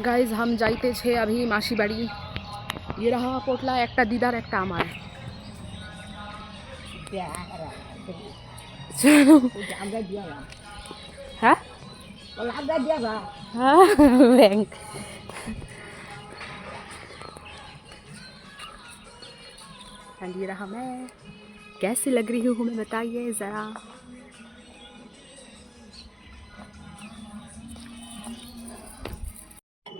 Guys हम जाइते छे अभी मासी बाड़ी। ये रहा पोटला, एक दीदार एक आमार। हाँ बैंक एंड ये रहा मैं। कैसी लग रही हूँ हमें बताइए ज़रा।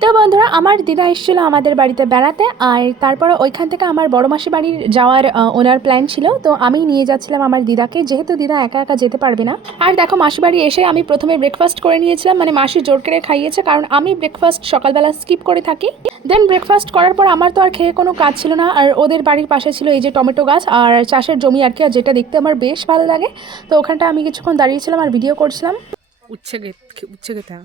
তো বন্ধুরা, আমার দিদা এসেছিল আমাদের বাড়িতে বেড়াতে, আর তারপরে ওইখান থেকে আমার বড় মাসি বাড়ির যাওয়ার ওনার প্ল্যান ছিল। তো আমি নিয়ে যাচ্ছিলাম আমার দিদাকে, যেহেতু দিদা একা একা যেতে পারবে না। আর দেখো, মাসি বাড়ি এসে আমি প্রথমে ব্রেকফাস্ট করে নিয়েছিলাম, মানে মাসি জোর করে খাইয়েছে, কারণ আমি ব্রেকফাস্ট সকালবেলা স্কিপ করে থাকি। দেন ব্রেকফাস্ট করার পর আমার তো আর খেয়ে কোনো কাজ ছিল না। আর ওদের বাড়ির পাশে ছিল এই যে টমেটো গাছ আর চাষের জমি আর কি, আর যেটা দেখতে আমার বেশ ভালো লাগে। তো ওখানটা আমি কিছুক্ষণ দাঁড়িয়েছিলাম আর ভিডিও করছিলাম। উচ্ছে গেথা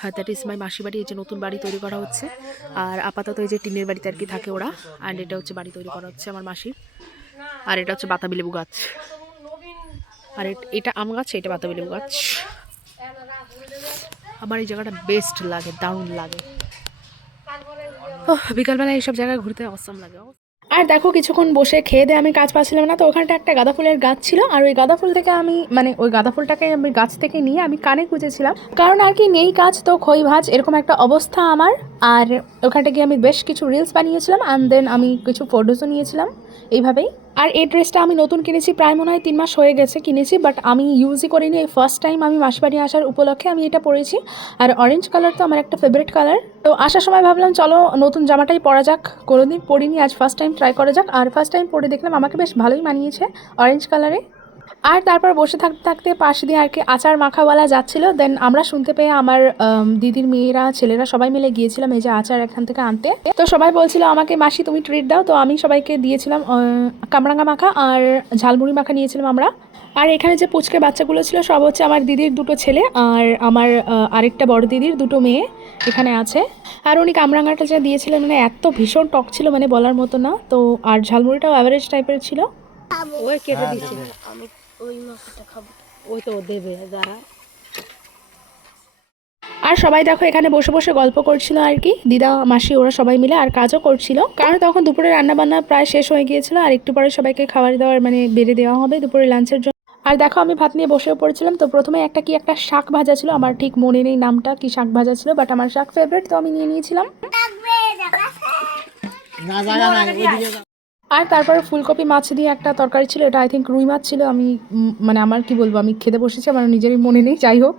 হ্যাঁ, দ্যাট ইজ মাই মাসি বাড়ি। এই যে নতুন বাড়ি তৈরি করা হচ্ছে, আর আপাতত এই যে টিনের বাড়িতে আর কি থাকে ওরা। অ্যান্ড এটা হচ্ছে বাড়ি তৈরি করা হচ্ছে আমার মাসির। আর এটা হচ্ছে বাতাবি লেবু গাছ, আর এটা আম গাছ, এটা বাতাবি লেবু গাছ। আমার এই জায়গাটা বেস্ট লাগে, দারুণ লাগে। বিকালবেলা এইসব জায়গায় ঘুরতে অসম লাগে। আর দেখো, কিছুক্ষণ বসে খেয়ে দিয়ে আমি কাজ পাচ্ছিলাম না, তো ওখানটা একটা গাঁদা ফুলের গাছ ছিল, আর ওই গাঁদা ফুল থেকে আমি ওই গাঁদা ফুলটাকে আমি গাছ থেকে নিয়ে আমি কানে গুঁজেছিলাম, কারণ আর কি নেই কাজ তো খই ভাজ, এরকম একটা অবস্থা আমার। আর ওখানটা গিয়ে আমি বেশ কিছু রিলস বানিয়েছিলাম, অ্যান্ড দেন আমি কিছু ফটোসও নিয়েছিলাম এইভাবেই। আর এই ড্রেসটা আমি নতুন কিনেছি, প্রায় মনে হয় 3 মাস হয়ে গেছে কিনেছি, বাট আমি ইউজই করিনি। এই ফার্স্ট টাইম আমি মাসিবাড়ি আসার উপলক্ষে আমি এটা পরেছি। আর অরেঞ্জ কালার তো আমার একটা ফেভারিট কালার। তো আসার সময় ভাবলাম চলো নতুন জামাটাই পরা যাক, কোনোদিন পরিনি, আজ ফার্স্ট টাইম ট্রাই করা যাক। আর ফার্স্ট টাইম পরে দেখলাম আমাকে বেশ ভালোই মানিয়েছে অরেঞ্জ কালারে। আর তারপর বসে থাকতে থাকতে পাশ দিয়ে আর কি আচার মাখাওয়ালা যাচ্ছিল। দেন আমরা শুনতে পেয়ে আমার দিদির মেয়েরা ছেলেরা সবাই মিলে গিয়েছিলাম এই যে আচার এখান থেকে আনতে। তো সবাই বলছিল আমাকে, মাসি তুমি ট্রিট দাও, তো আমি সবাইকে দিয়েছিলাম কামরাঙ্গা মাখা আর ঝালমুড়ি মাখা নিয়েছিলাম আমরা। আর এখানে যে পুচকে বাচ্চাগুলো ছিল সব হচ্ছে আমার দিদির 2টো ছেলে আর আমার আরেকটা বড় দিদির 2টো মেয়ে এখানে আছে। আর উনি কামরাঙ্গাটা যা দিয়েছিলেন মানে এত ভীষণ টক ছিল, মানে বলার মতো না। তো আর ঝালমুড়িটাও অ্যাভারেজ টাইপের ছিল। ওই কেটে দিচ্ছে, আমি ওই মাছটা খাবো, ওই তো দেবে যারা। আর সবাই দেখো এখানে বসে বসে গল্প করছিল আর কি, দিদা মাসি ওরা সবাই মিলে, আর কাজও করছিল, কারণ তখন দুপুরে রান্নাবান্না প্রায় শেষ হয়ে গিয়েছিল। আর একটু পরে সবাইকে খাবার দাবার বেড়ে দেওয়া হবে দুপুরে লাঞ্চের জন্য। আর দেখো আমি ভাত নিয়ে বসেও পড়েছিলাম। তো প্রথমে একটা শাক ভাজা ছিল, আমার ঠিক মনে নেই নামটা কি শাক ভাজা ছিল, বাট আমার শাক ফেভারিট, তো আমি নিয়ে নিয়েছিলাম। আর তারপরে ফুলকপি মাছ দিয়ে একটা তরকারি ছিল, এটা আই থিঙ্ক রুই মাছ ছিল। আমি আমার কি বলবো, আমি খেতে বসেছি, আমার নিজেরই মনে নেই, যাই হোক।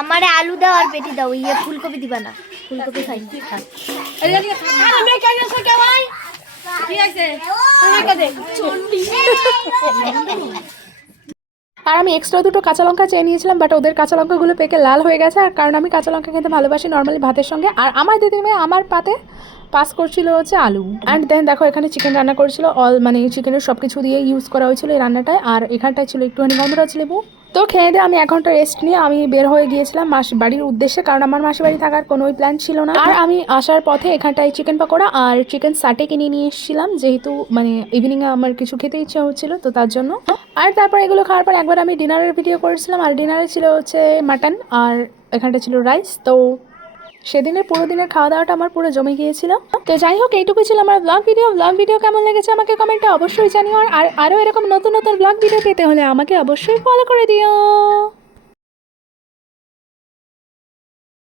আমারে আলু দাও আর পেটি দাও, ইয়ে ফুলকপি দিবা না, ফুলকপি খাই। আর আমি এক্সট্রা 2টো কাঁচা লঙ্কা চেয়ে নিয়েছিলাম, বাট ওদের কাঁচা লঙ্কাগুলো পেকে লাল হয়ে গেছে। আর কারণ আমি কাঁচা লঙ্কা খেতে ভালোবাসি নর্মালি ভাতের সঙ্গে, আর আমার দিদির মেয়ে আমার পাতে পাস করছিল হচ্ছে আলু। অ্যান্ড দেন দেখো এখানে চিকেন রান্না করেছিল, চিকেনের সব কিছু দিয়ে ইউজ করা হয়েছিল এই রান্নাটায়। আর এখানটায় ছিল একটুখানি গন্ধরাজ লেবু। তো খেয়ে দিয়ে আমি 1 ঘন্টা রেস্ট নিয়ে আমি বের হয়ে গিয়েছিলাম মাসি বাড়ির উদ্দেশ্যে, কারণ আমার মাসি বাড়ি থাকার কোনোই প্ল্যান ছিল না। আর আমি আসার পথে এখানটায় চিকেন পকোড়া আর চিকেন সাটে কিনে নিয়ে এসেছিলাম, যেহেতু ইভিনিংয়ে আমার কিছু খেতে ইচ্ছা হচ্ছিল, তো তার জন্য। আর তারপর এগুলো খাওয়ার পর একবার আমি ডিনারের ভিডিও করেছিলাম, আর ডিনারে ছিল হচ্ছে মাটন আর এখানটা ছিল রাইস। তো সেদিনের পুরো দিনের খাওয়া দাওয়াটা আমার পুরো জমে গিয়েছিল। তো যাই হোক, এইটুকু ছিল আমার ব্লগ ভিডিও কেমন লেগেছে আমাকে কমেন্টে অবশ্যই জানিও। আর আরও এরকম নতুন নতুন ব্লগ ভিডিও পেতে হলে আমাকে অবশ্যই ফলো করে দিও।